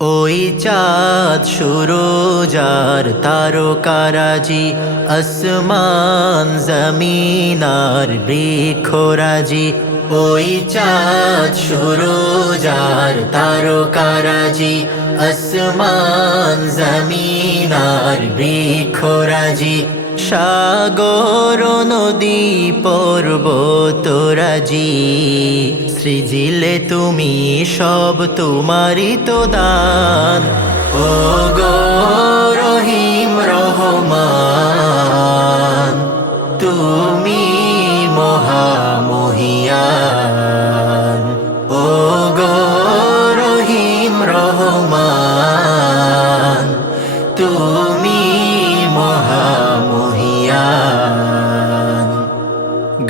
ওই চাঁদ সুরোজার তারকারাজি আসমান জমিনার বৃক্ষরাজি। ওই চাঁদ সুরোজার তারকারাজি আসমান জমিনার বৃক্ষরাজি। সাগর নদী পর্বতরাজি সৃজিলে তুমি সব তোমারই তো দান। ও গো রহিম রহমান, তুমি মহামহিয়ান। ও গো রহিম রহমান, তুমি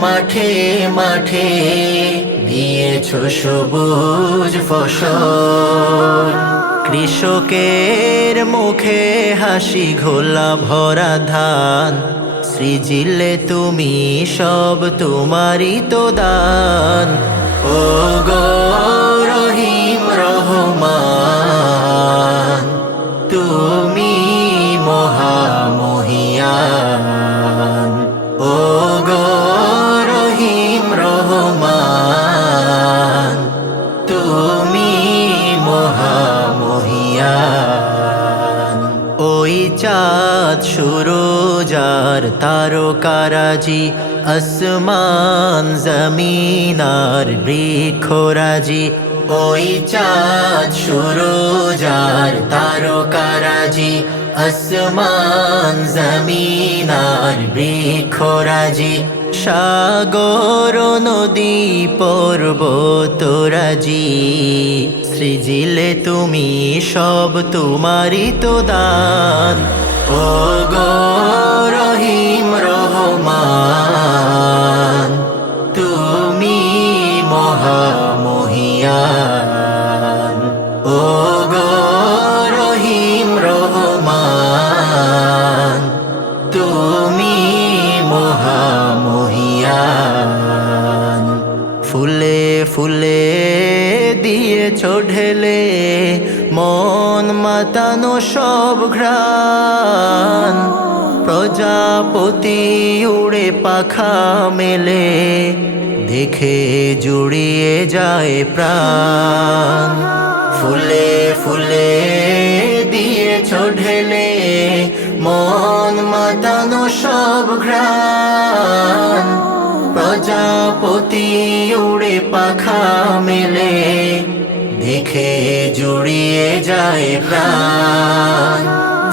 মাঠে মাঠে দিয়েছ সবুজ ফসল। কৃষকের মুখে হাসি ঘোলা ভরা ধান। সৃজিলে তুমি সব তোমারই তো দান। সুরোজার তারকারাজি, আসমান জমিনার বৃক্ষরাজি। ওই চাঁদ সুরোজার তারকারাজি, আসমান জমিনার বৃক্ষরাজি। সাগর নদী পর্বতরাজি, সৃজিলে তুমি সব তোমারই তো দান। ও গো রহিম তুমি মহামহিয়ান। ও গো রহিম রহমান তুমি মহামহিয়ান। ফুলে ফুলে দিয়েছ ঢেলে মন মাতানো সব ঘ্রাণ। প্রজাপতি উড়ে পাখা মেলে, দেখে জুড়িয়ে যায় প্রাণ। ফুলে ফুলে দিয়েছ ঢেলে মন মাতানো সব ঘ্রাণ। প্রজাপতি উড়ে পাখা মেলে, দেখে জুড়িয়ে যায় প্রাণ।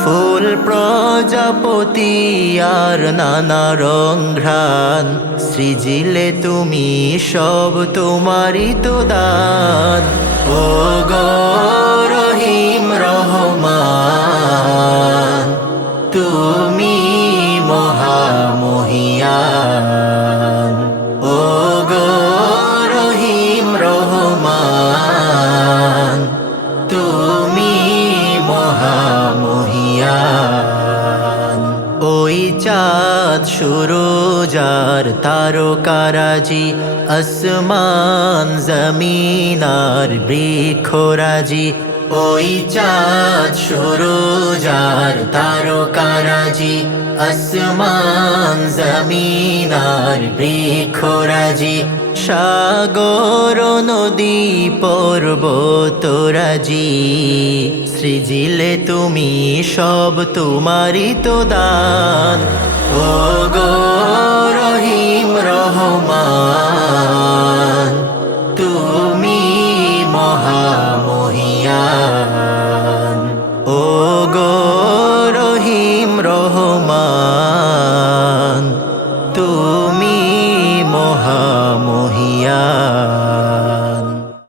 ফুল প্রজাপতি আর নানা রং ঘ্রাণ, সৃজিলে তুমি সব তোমারই তো দান। ও গো রহিম রহমান, তুমি মহামহিয়ান মহামহিয়ান ওই চাঁদ সুরোজার তারকারাজি আসমান জমিনার বৃক্ষরাজি। ওই চাঁদ সুরোজার তারকারাজি, আসমান জমিনার বৃক্ষরাজি, সাগর নদী পর্বতরাজি সৃজিলে তুমি সব তোমারই তো দান। ও গো রহিম রহমান numero